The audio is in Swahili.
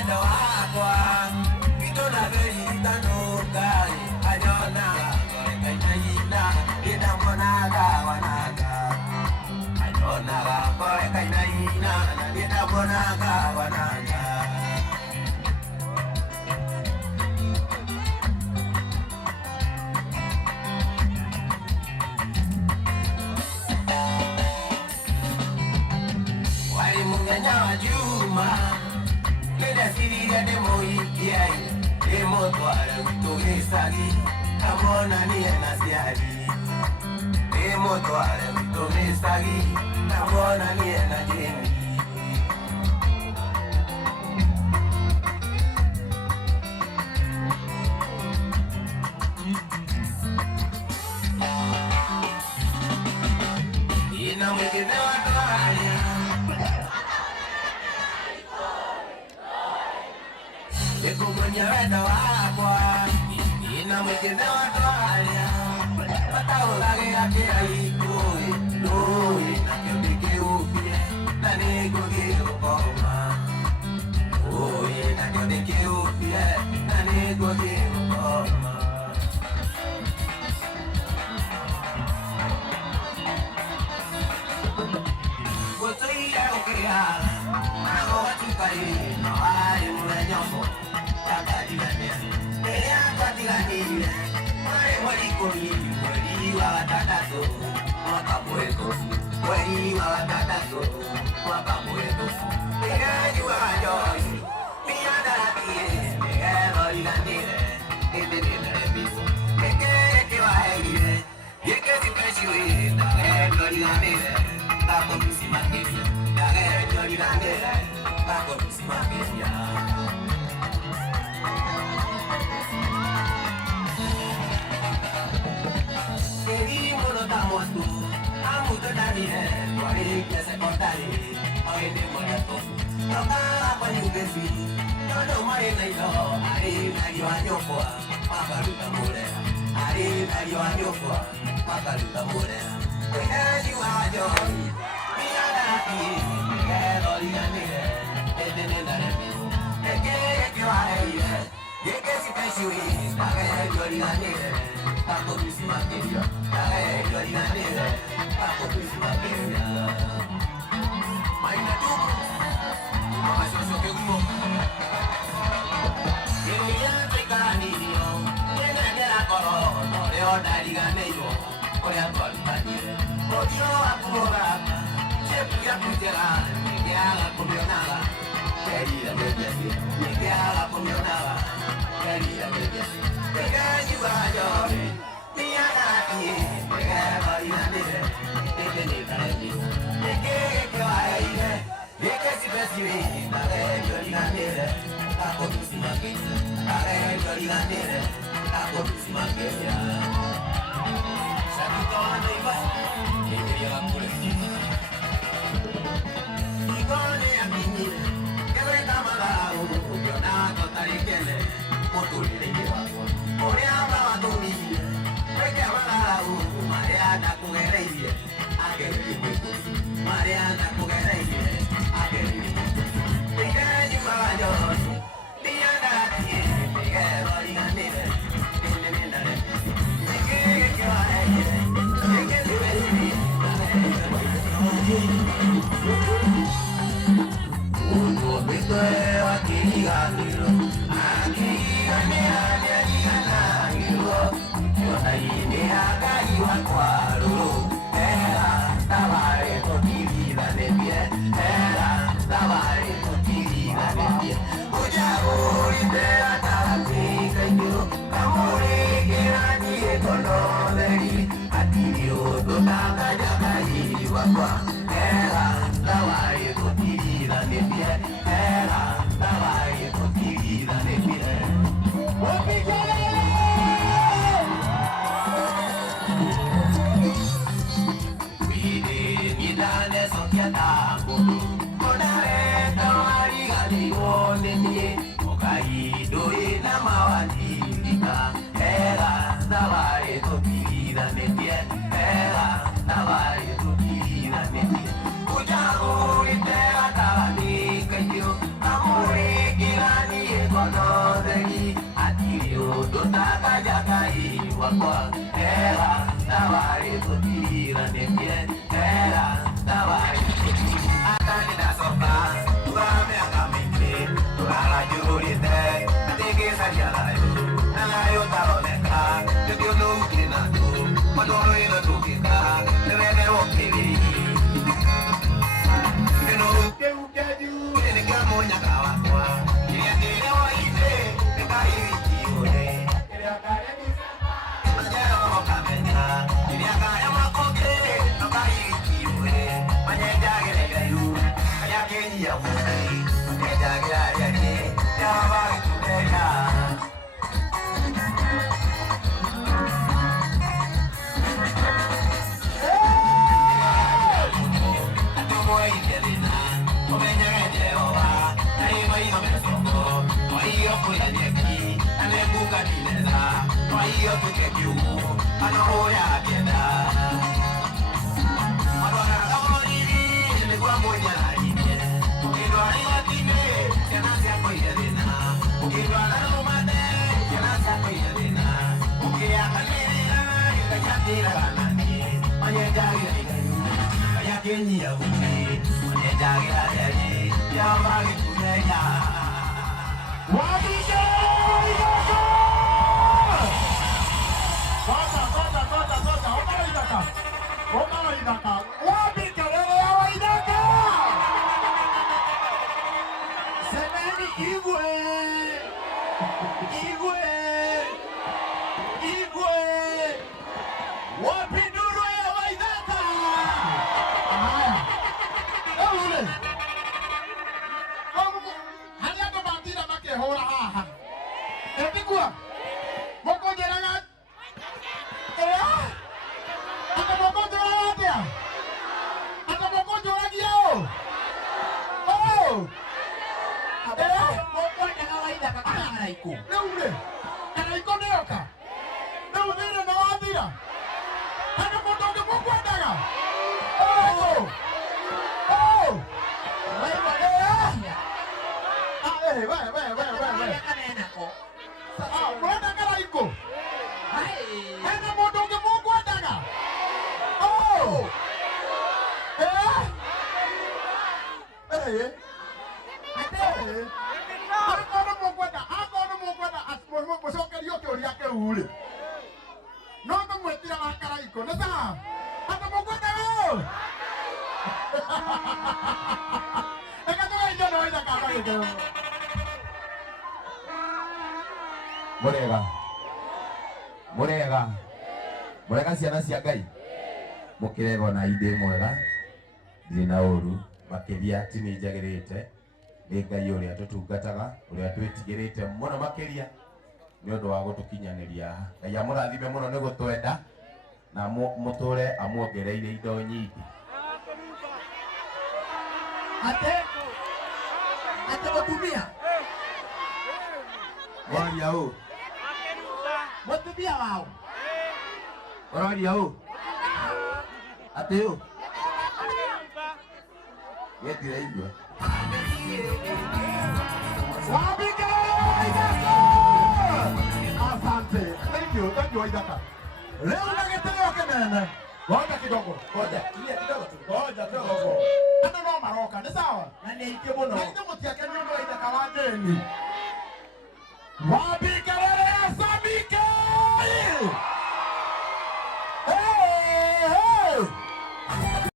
wendo wakwa Kitona verita nukai Anyona kainaina Ina monaga wanaga Anyona kore kainaina Ina monaga wanaga Nyawa Juma, kila siri ya demo ikiai, demo twara kutoke sagi, kamona ni enasiari. Demo twara kutoke sagi, kamona ni enajemi. Ina mwekede watu haya. Eko mwenye wendo wakwa Ina mwekende watu haya Pata ulage ake aikoi Loi na kembike upie Na nego giro koma Loi na kembike upie Na nego giro koma Goto iya ukihala Nago watukai No ay mwe nyombo kwa era na wali kutira nipie era na wali kutira atani na sofa tuame akamike tulala jurite ategeza yalayo nalayo taoneka ndio nukina tu madoro ina tukika nene wokili keno ukejaju ene kama nyakawa kwa ile waide nikairi kione ile akari majao kamenya ile akari makoke nikairi kione manyejagere gayu ayakeni ya mwe manyejagere yake ya bari tumeya Yo tu que you, I know ya queda. Madonna Lori, le guapo ya ine. Que no hay latine, que no se apoya de nada. Que no la romane, que no se apoya de nada. Que ya camina, que ya tira la nani. Oye ya ya ya que ni ya uni. Oye ya ya va que tu ya. Wadije! Omara idaka. Wapi kelele ya Waidaka? Semeni Igwe. Igwe. Igwe. Wapi nuru ya Waidaka? Haya. Eule. Hali yako bandira make hora haha. Etikua. Moko jeragat. Neule, anaiko neoka. Neule na wadira. Hana motoke moko daga. Oh. Oh. Vai. Kanena ko. Mwana kalaiko. Hana motoke moko daga. Oh. Ule. Nongo mwetira makaraiko. Nasa. Hata mkwenda leo. Ekatoka ijo no ida kaka yedo. Murega ciana cia Ngai. Mukirego na ide mwega. Ndina uru makiria tini njagirite. Ni Ngai uria tutungataga, uria twitigirite muno makiria. Ni undu wa gutukinyaniria Ngai amurathime muno ni gutwenda na muture amuongereire indo nyingi ate mutumia waria u mutumia wao waria u ate u yetire igwa wabika Thank you Waidaka. Leo nageteo kenene. Ngoja kidogo. Ngoja kidogo. Hata no maroka, ni sawa? Na ni ike muno. Na ndio mutiake ni Waidaka wageni. Wabi